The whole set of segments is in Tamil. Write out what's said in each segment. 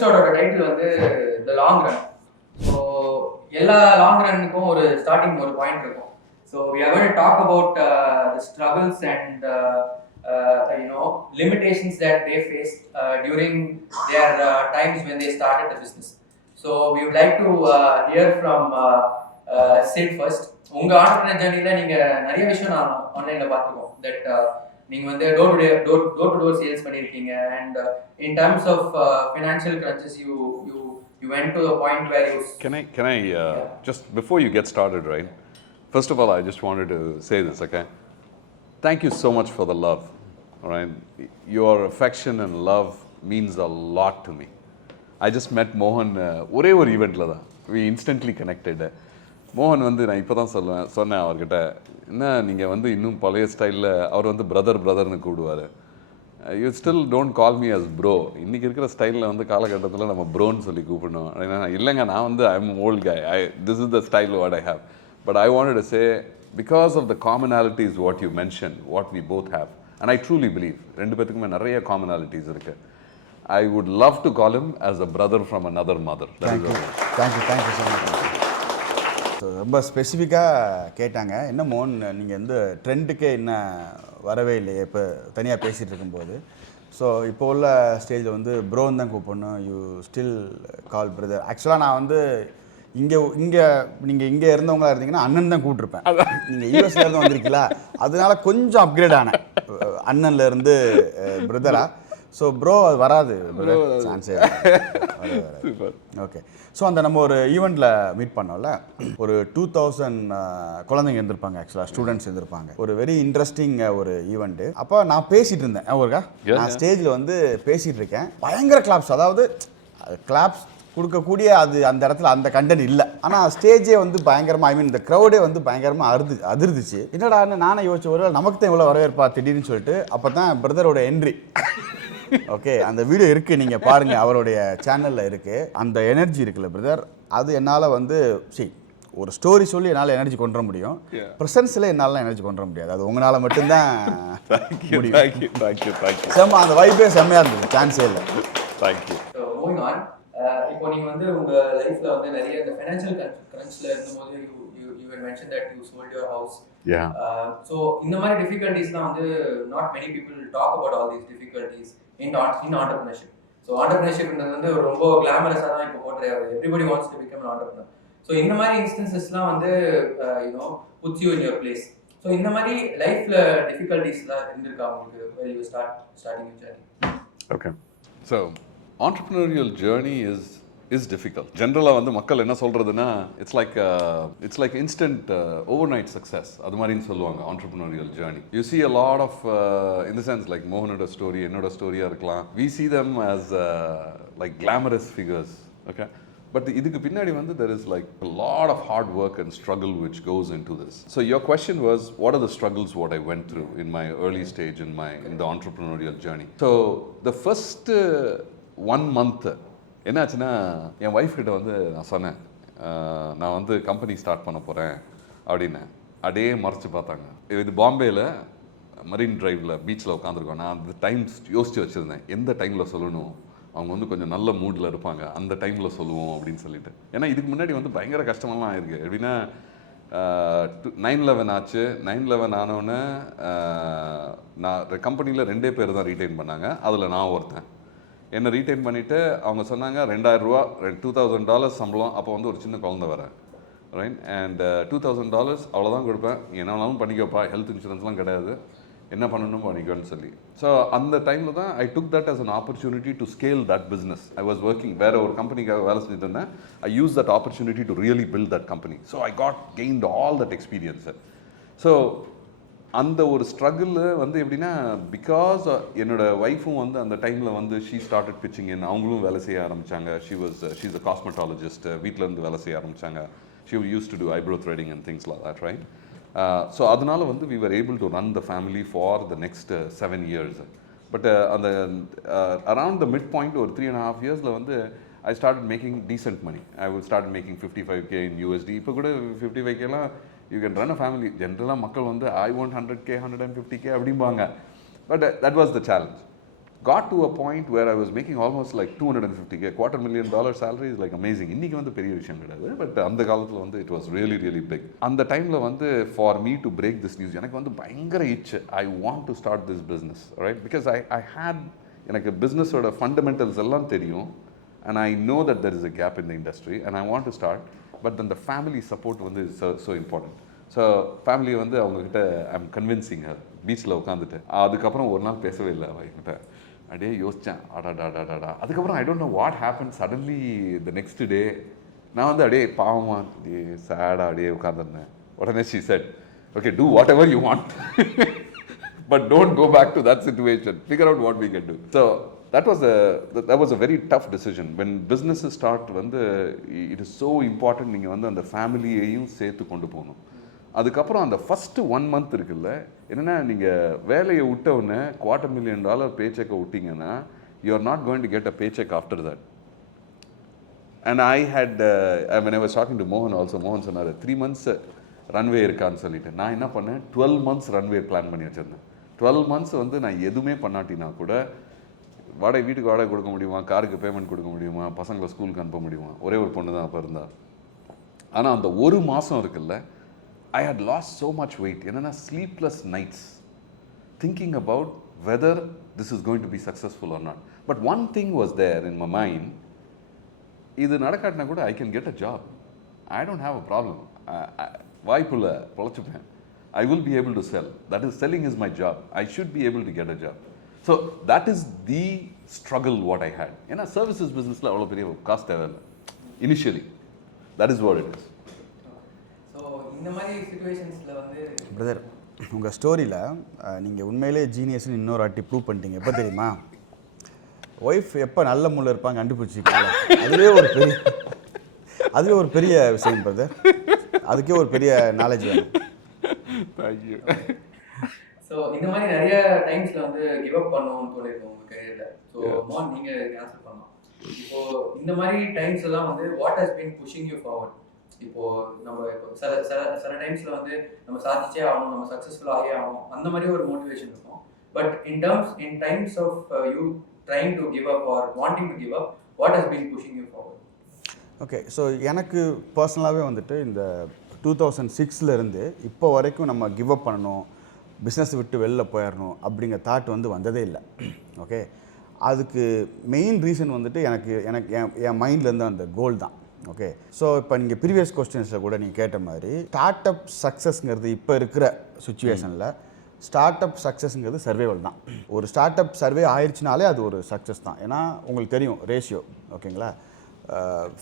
எபிசோடோட டைட்டில் வந்து த லாங் ரன். ஸோ எல்லா லாங் ரன்னுக்கும் ஒரு ஸ்டார்டிங் ஒரு பாயிண்ட் இருக்கும். So we are going to talk about the struggles and limitations that they faced during their times when they started the business. So we would like to hear from Sid first. உங்க ஆண்டர்பிரினர் ஜர்னில நீங்க நிறைய விஷயம் நான் ஆன்லைன்ல பார்த்துருக்கோம். தட் நீங்க வந்து டோர் டு டோர் சேல்ஸ் பண்ணிருக்கீங்க. And in terms of financial crunches you went to a point where you can I just before you get started, right? First of all, I just wanted to say this, okay? Thank you so much for the love. All right, your affection and love means a lot to me. I just met Mohan ஒரே ஒரு ஈவெண்ட்ல தான் we instantly connected. மோகன் வந்து நான் இப்போ தான் சொன்னேன் அவர்கிட்ட, என்ன நீங்கள் வந்து இன்னும் பழைய ஸ்டைலில் அவர் வந்து பிரதர்னு கூடுவார். You still don't call me as bro. இன்றைக்கி இருக்கிற ஸ்டைலில் வந்து காலகட்டத்தில் நம்ம ப்ரோன்னு சொல்லி கூப்பிடணும். இல்லைங்க, நான் வந்து I am old guy. This is the style what I have. But I wanted to say because of the commonalities what you mention, what we both have, and I truly believe ரெண்டு பேத்துக்குமே நிறைய காமனாலிட்டிஸ் இருக்குது. I would love to call him as a brother from another mother. Thank you so much. ரொம்ப ஸ்பெசிஃபிக்காக கேட்டாங்க, என்ன மோன் நீங்கள் வந்து ட்ரெண்டுக்கே என்ன வரவே இல்லையே இப்போ தனியாக பேசிகிட்டு இருக்கும்போது. ஸோ இப்போ உள்ள ஸ்டேஜில் வந்து ப்ரோன்னு தான் கூப்பிடணும். You still call brother. ஆக்சுவலாக நான் வந்து நீங்கள் இங்கே இருந்தவங்களா இருந்தீங்கன்னா அண்ணன் தான் கூப்பிட்ருப்பேன். நீங்கள் யூஎஸ்ல இருந்து வந்திருக்கீங்களா, அதனால கொஞ்சம் அப்கிரேட் ஆனேன் அண்ணன்லேருந்து பிரதரா. ஸோ ப்ரோ அது வராது, சான்ஸே. ஓகே. ஸோ அந்த நம்ம ஒரு ஈவெண்ட்டில் மீட் பண்ணோம்ல, ஒரு 2000 குழந்தைங்க இருந்திருப்பாங்க, ஆக்சுவலாக ஸ்டூடெண்ட்ஸ் இருந்திருப்பாங்க. ஒரு வெரி இன்ட்ரெஸ்டிங் ஒரு ஈவெண்ட்டு. அப்போ நான் பேசிகிட்டு இருந்தேன், அவருக்கா நான் ஸ்டேஜில் வந்து பேசிகிட்டு இருக்கேன். பயங்கர கிளாப்ஸ், அதாவது கிளாப்ஸ் கொடுக்கக்கூடிய அது அந்த இடத்துல அந்த கண்டென்ட் இல்லை. ஆனால் ஸ்டேஜே வந்து பயங்கரமாக, ஐ மீன் இந்த க்ரௌடே வந்து பயங்கரமாக அதிர்ந்துச்சு. என்னடான்னு நானே யோசிச்ச, ஒரு நமக்கு தான் இவ்வளோ வரவேற்பா திடீர்னு சொல்லிட்டு. அப்போ தான் பிரதரோட என்ட்ரி. ஓகே, அந்த வீடியோ இருக்குது, நீங்கள் பாருங்கள், அவருடைய சேனலில் இருக்குது. அந்த எனர்ஜி இருக்குல்ல பிரதர், அது என்னால் வந்து ஒரு ஸ்டோரி சொல்லி என்னால் எனர்ஜி கொண்டு வர முடியும். ப்ரெசன்ஸில் என்னால் எனர்ஜி கொண்டு வர முடியாது. அது உங்களால் மட்டும்தான் முடியும். செம்ம, அந்த வைப்பே செம்மையாக இருந்தது, சான்ஸே இல்லை. தேங்க்யூ. இப்போ நீங்கள் வந்து உங்கள் லைஃப்பில் வந்து நிறைய இந்த ஃபைனான்ஷியல் கிரன்ச்சில் இருந்தபோது you mentioned that you sold your house. Yeah. So இந்த மாதிரி difficultiesலாம் வந்து not many people talk about all these difficulties in entrepreneurship. So entrepreneurshipன்றது வந்து ரொம்ப கிளாமரஸாக தான் இப்போ போட்டுறே. Everybody wants to become an entrepreneur. So இந்த மாதிரி இன்ஸ்டன்சஸ்லாம் வந்து puts you in your place. So இந்த மாதிரி லைஃப்ல டிஃபிகல்ட்டிஸ்லாம் இருந்திருக்கா உங்களுக்கு when you starting your journey? Okay. So entrepreneurial journey is difficult. Generally வந்து மக்கள் என்ன சொல்றதுன்னா it's like instant overnight success அது மாதிரின்னு சொல்லுவாங்க entrepreneurial journey. You see a lot of in the sense like Mohan's story, என்னோட ஸ்டோரியா இருக்கலாம். We see them as like glamorous figures. Okay. But இதுக்கு பின்னாடி வந்து there is like a lot of hard work and struggle which goes into this. So your question was, what are the struggles what I went through in my early stage in the entrepreneurial journey? So the first 1 month என்னாச்சுன்னா, என் ஒய்ஃப் கிட்ட வந்து நான் சொன்னேன், நான் வந்து கம்பெனி ஸ்டார்ட் பண்ண போகிறேன் அப்படின்னு. அடே மறைச்சு பார்த்தாங்க. இது பாம்பேயில் மரீன் டிரைவில் பீச்சில் உட்காந்துருக்கோம். நான் அந்த டைம்ஸ் யோசித்து வச்சுருந்தேன், எந்த டைமில் சொல்லணும், அவங்க வந்து கொஞ்சம் நல்ல மூடில் இருப்பாங்க, அந்த டைமில் சொல்லுவோம் அப்படின்னு சொல்லிட்டு. ஏன்னா இதுக்கு முன்னாடி வந்து பயங்கர கஷ்டமெல்லாம் ஆயிருக்கு. எப்படின்னா 9/11 ஆச்சு. 9/11 ஆனோடனே நான் கம்பெனியில் 2 பேர் தான் ரீட்டைன் பண்ணாங்க. அதில் நான் ஒருத்தன். என்னை ரீட்டைன் பண்ணிவிட்டு அவங்க சொன்னாங்க $2,000 $2,000 சம்பளம். அப்போ வந்து ஒரு சின்ன குழந்தை வரேன், ரைட். அண்ட் $2,000 அவ்வளோதான் கொடுப்பேன், என்ன வேணாலும் பண்ணிக்கப்பா, ஹெல்த் இன்சூரன்ஸ்லாம் கிடையாது, என்ன பண்ணணும் பண்ணிக்கோன்னு சொல்லி. ஸோ அந்த டைமில் தான் I took that as an opportunity to scale that business. I was working, வேறு ஒரு கம்பெனிக்காக வேலை செஞ்சுட்டு இருந்தேன். I use that opportunity to really build that company. So I got gained all that experience. So அந்த ஒரு ஸ்ட்ரகிள் வந்து எப்படின்னா, பிகாஸ் என்னோட ஒய்ஃபும் வந்து அந்த டைமில் வந்து ஷீ ஸ்டார்டட் பிச்சிங் இன். அவங்களும் வேலை செய்ய ஆரம்பித்தாங்க. She's a cosmetologist. வீட்டிலேருந்து வேலை செய்ய ஆரம்பித்தாங்க. She used to do eyebrow threading and things like that, right. So அதனால வந்து we were able to run the family for the next 7 years. But அந்த around the midpoint ஒரு 3.5 yearsல வந்து I started making decent money. I started making $55K in USD. இப்போ கூட $55Kலாம் you can run a family. ஜென்ரலாக மக்கள் வந்து I want 100K 150K அப்படிம்பாங்க. But that was the challenge. got to a point where I was making almost like $250K. $250,000 salary is like amazing. இன்னைக்கு வந்து பெரிய விஷயம் கிடையாது, பட் அந்த காலத்தில் வந்து it was really really big. அந்த டைமில் வந்து for me to break this news, எனக்கு வந்து பயங்கர itch. I want to start this business, right? Because I had, எனக்கு பிஸ்னஸோட ஃபண்டமெண்டல்ஸ் எல்லாம் தெரியும், and I know that there is a gap in the industry and I want to start, but then the family support வந்து is so important. So family வந்து அவங்கக்கிட்ட ஐம் கன்வின்சிங் ஹர். பீச்சில் உட்காந்துட்டு அதுக்கப்புறம் ஒரு நாள் பேசவே இல்லை அவங்ககிட்ட. அப்படியே யோசித்தேன், அடாடாடாடா. அதுக்கப்புறம் I don't know what happen, suddenly the next day நான் வந்து அப்படியே பாவமாக அப்படியே சேடாக அப்படியே உட்காந்துருந்தேன். உடனே she said, okay, do whatever you want, but don't go back to that situation, figure out what we can do. So that was a very tough decision. When businesses start, வந்து it is so important நீங்கள் வந்து அந்த ஃபேமிலியையும் சேர்த்து கொண்டு போகணும். அதுக்கப்புறம் அந்த ஃபஸ்ட்டு 1 month இருக்குல்ல, என்னென்னா நீங்கள் வேலையை விட்ட உடனே $250,000 பே செக்கை விட்டிங்கன்னா you are not going to get a paycheck after that. And I hate when I was talking to Mohan also, மோகன் சொன்னார் 3 months ரன்வே இருக்கான்னு சொல்லிட்டு. நான் என்ன பண்ணேன், 12 months ரன்வே பிளான் பண்ணி வச்சுருந்தேன். 12 months வந்து நான் எதுவுமே பண்ணாட்டினா கூட வாடகை, வீட்டுக்கு வாடகை கொடுக்க முடியுமா, காருக்கு பேமெண்ட் கொடுக்க முடியுமா, பசங்களை ஸ்கூலுக்கு அனுப்ப முடியுமா, ஒரே ஒரு பொண்ணு தான் அப்போ இருந்தா. ஆனால் அந்த ஒரு மாதம் இருக்குல்ல, I had lost so much weight. என்னன்னா sleepless nights thinking about whether this is going to be successful or not. But one thing was there in my mind, இது நடக்காட்டினா கூட I can get a job. I don't have a problem. வாய்ப்புள்ள பொழைச்சுப்பேன். I will be able to sell. That is, selling is my job. I should be able to get a job. So that is the struggle what I had. ஏன்னா சர்வீசஸ் பிஸ்னஸில் அவ்வளோ பெரிய காசு தேவையில்லை initially. That is what it is. இந்த மாதிரி சிச்சுவேஷன்ஸில் வந்து பிரதர், உங்கள் ஸ்டோரியில் நீங்கள் உண்மையிலே ஜீனியஸ்னு இன்னொரு வாட்டி ப்ரூவ் பண்ணிட்டீங்க. எப்போ தெரியுமா? ஒய்ஃப் எப்போ நல்ல முள்ள இருப்பாங்க கண்டுபிடிச்சிக்கலாம். அதுவே ஒரு பெரிய விஷயம் பிரதர். அதுக்கே ஒரு பெரிய நாலேஜ் வேணும். தேங்க்யூ. ஸோ இந்த மாதிரி நிறைய டைம்ஸில் வந்து கிவ் அப் பண்ணணும்னு தோணிருக்கோம் உங்கள் கரியரில். ஸோ மோகன், நீங்கள் ஆன்சர் பண்ணலாம். இப்போது இந்த மாதிரி டைம்ஸ் எல்லாம் வந்து what has been pushing you forward? இப்போ நம்ம இப்போ சில டைம்ஸ்ல வந்து நம்ம சாதிச்சே ஆகணும், நம்ம சக்ஸஸ்ஃபுல் ஆகவே ஆகணும், அந்த மாதிரி ஒரு மோட்டிவேஷன் இருக்கும். But in times of you trying to give up or wanting to give up, what has been pushing you forward? Okay, so எனக்கு பர்சனலாகவே வந்துட்டு இந்த 2006 இப்போ வரைக்கும் நம்ம கிவ் அப் பண்ணணும், பிஸ்னஸ் விட்டு வெளில போயிடணும் அப்படிங்கிற தாட் வந்து வந்ததே இல்லை. ஓகே, அதுக்கு மெயின் ரீசன் வந்துட்டு எனக்கு என் மைண்ட்லேருந்து அந்த கோல் தான். ஓகே, ஸோ இப்போ நீங்கள் ப்ரீவியஸ் கொஸ்டின்ஸில் கூட நீங்கள் கேட்ட மாதிரி ஸ்டார்ட் அப் சக்ஸஸ்ங்கிறது இப்போ இருக்கிற சுச்சுவேஷனில் ஸ்டார்ட் அப் சக்ஸஸ்ங்கிறது சர்வைவல் தான். ஒரு ஸ்டார்ட் அப் சர்வே ஆயிடுச்சுனாலே அது ஒரு சக்ஸஸ் தான். ஏன்னா உங்களுக்கு தெரியும் ரேஷியோ, ஓகேங்களா,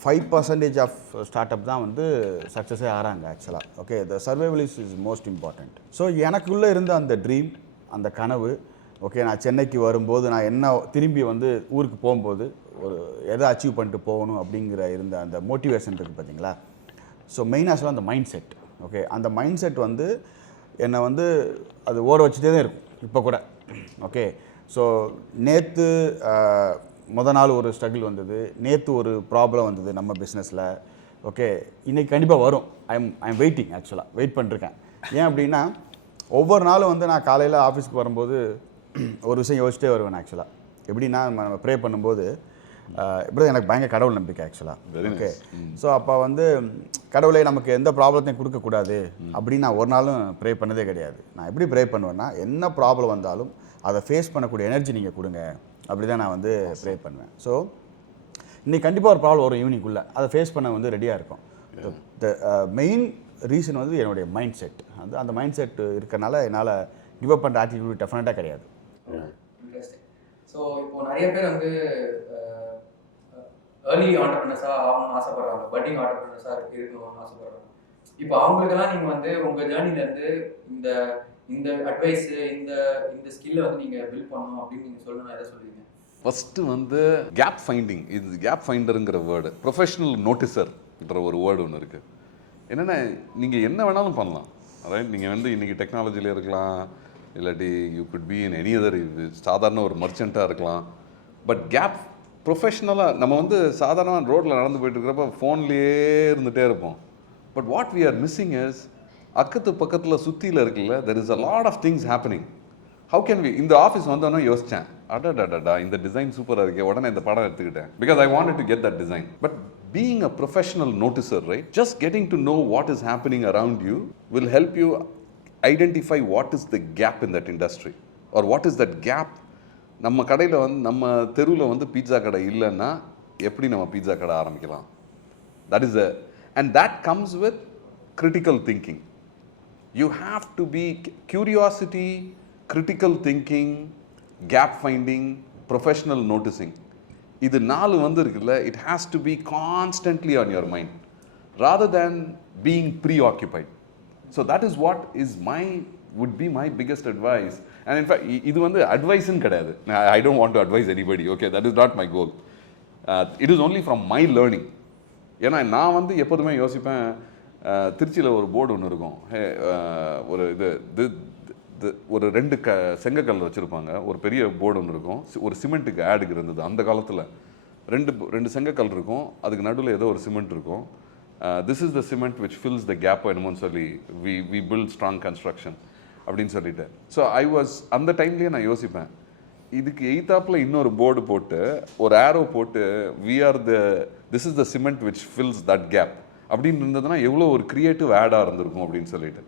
5% ஆஃப் ஸ்டார்ட் அப் தான் வந்து சக்ஸஸே ஆகிறாங்க ஆக்சுவலாக. Okay, the survival is most important. So எனக்குள்ளே இருந்த அந்த ட்ரீம், அந்த கனவு, ஓகே, நான் சென்னைக்கு வரும்போது நான் என்ன திரும்பி வந்து ஊருக்கு போகும்போது ஒரு எதை அச்சீவ் பண்ணிட்டு போகணும் அப்படிங்கிற இருந்த அந்த மோட்டிவேஷன் இருக்குது பார்த்தீங்களா. ஸோ மெயினாக அந்த மைண்ட் செட். ஓகே, அந்த மைண்ட் செட் வந்து என்னை வந்து அது ஓட வச்சுட்டே தான் இருக்கும் இப்போ கூட. ஓகே, ஸோ நேற்று நாள் ஒரு ஸ்ட்ரகிள் வந்தது, நேற்று ஒரு ப்ராப்ளம் வந்தது நம்ம பிஸ்னஸில். ஓகே, இன்றைக்கி கண்டிப்பாக வரும். ஐம் வெயிட்டிங், ஆக்சுவலாக வெயிட் பண்ணிருக்கேன். ஏன் அப்படின்னா ஒவ்வொரு நாளும் வந்து நான் காலையில் ஆஃபீஸ்க்கு வரும்போது ஒரு விஷயம் யோசிச்சிட்டே வருவேன். ஆக்சுவலாக எப்படின்னா நம்ம ப்ரே பண்ணும்போது இப்படி எனக்கு பயங்கர கடவுள் நம்பிக்கை ஆக்சுவலாக. ஓகே, ஸோ அப்போ வந்து கடவுளை நமக்கு எந்த ப்ராப்ளத்தையும் கொடுக்கக்கூடாது அப்படின்னு நான் ஒரு நாளும் ப்ரே பண்ணதே கிடையாது. நான் எப்படி ப்ரே பண்ணுவேன்னா, என்ன ப்ராப்ளம் வந்தாலும் அதை ஃபேஸ் பண்ணக்கூடிய எனர்ஜி நீங்கள் கொடுங்க, அப்படி தான் நான் வந்து ப்ரே பண்ணுவேன். ஸோ இன்றைக்கி கண்டிப்பாக ஒரு ப்ராப்ளம் வரும் ஈவினிங்குள்ளே, அதை ஃபேஸ் பண்ண வந்து ரெடியாக இருக்கும். த மெயின் ரீசன் வந்து என்னுடைய மைண்ட் செட். அந்த மைண்ட் செட் இருக்கனால என்னால் கிவ் அப் பண்ணுற ஆட்டிடியூட் டெஃபினட்டாக கிடையாது. இன்ட்ரெஸ்டிங். ஸோ இப்போ நிறைய பேர் வந்து ஏர்லி ஆண்டர்பிரினர்ஸாக ஆகணும்னு ஆசைப்படுறாங்க, பட்டிங் ஆண்டர்பிரினர்ஸாக இருக்கணும்னு ஆசைப்படுறாங்க. இப்போ அவங்களுக்கெல்லாம் நீங்கள் வந்து உங்கள் ஜேர்னிலேருந்து இந்த இந்த அட்வைஸு இந்த ஸ்கில்லை வந்து நீங்கள் பில்ட் பண்ணணும் அப்படின்னு நீங்கள் சொல்லணும், எதை சொல்லுவீங்க? ஃபஸ்ட்டு வந்து கேப் ஃபைண்டிங். இது கேப் ஃபைண்டருங்கிற வேர்டு, ப்ரொஃபஷனல் நோட்டிசர்ன்ற ஒரு வேர்டு ஒன்று இருக்குது. என்னென்னா நீங்கள் என்ன வேணாலும் பண்ணலாம், ரைட்? நீங்கள் வந்து இன்றைக்கி டெக்னாலஜியில் இருக்கலாம், இல்லாட்டி you could be in any other, சாதாரண ஒரு மர்ச்சண்ட்டாக இருக்கலாம். பட் கேப் ப்ரொஃபஷ்னலாக நம்ம வந்து சாதாரணமாக ரோட்டில் நடந்து போயிட்டு இருக்கிறப்ப ஃபோன்லேயே இருந்துகிட்டே இருப்போம். But what we are missing is அக்கத்து பக்கத்தில் சுற்றியில் இருக்குல்ல, there is a lot of things happening. How can we, இந்த ஆஃபீஸ் வந்தோன்னே யோசித்தேன், அடடடடா இந்த டிசைன் சூப்பராக இருக்கே, உடனே இந்த படம் எடுத்துக்கிட்டேன். Because I wanted to get that design. But being a professional noticer, right? Just getting to know what is happening around you will help you identify what is the gap in that industry or what is that gap. நம்ம கடையில் வந்து நம்ம தெருவில் வந்து பீட்சா கடை இல்லைன்னா எப்படி நம்ம பீட்சா கடை ஆரம்பிக்கலாம்? That is a, and that comes with critical thinking. You have to be curiosity, critical thinking, gap finding, professional noticing. இது 4 வந்து இருக்குல்ல, it has to be constantly on your mind rather than being preoccupied. So that is what is would be my biggest advice. And in fact இது வந்து அட்வைஸ்னு கிடையாது. I don't want to advise anybody, okay? That is not my goal. It is only from my learning. ஏன்னா நான் வந்து எப்போதுமே யோசிப்பேன், திருச்சியில் ஒரு போர்டு ஒன்று இருக்கும், ஒரு ஒரு 2 செங்கக்கல் வச்சுருப்பாங்க, ஒரு பெரிய போர்டு ஒன்று இருக்கும், ஒரு சிமெண்ட்டுக்கு ஆடுக்கு இருந்தது அந்த காலத்தில். 2 செங்கக்கல் இருக்கும், அதுக்கு நடுவில் ஏதோ ஒரு சிமெண்ட் இருக்கும். This is the cement which fills the gap என்னமோன்னு சொல்லி வி பில்ட் ஸ்ட்ராங் கன்ஸ்ட்ரக்ஷன் அப்படின்னு சொல்லிட்டு. ஸோ அந்த டைம்லேயே நான் யோசிப்பேன், இதுக்கு எய்த்தாப்பில் இன்னொரு போர்டு போட்டு ஒரு ஆரோ போட்டு this is the cement which fills that gap அப்படின்னு இருந்ததுன்னா எவ்வளோ ஒரு க்ரியேட்டிவ் ஆடாக இருந்திருக்கும் அப்படின்னு சொல்லிட்டு.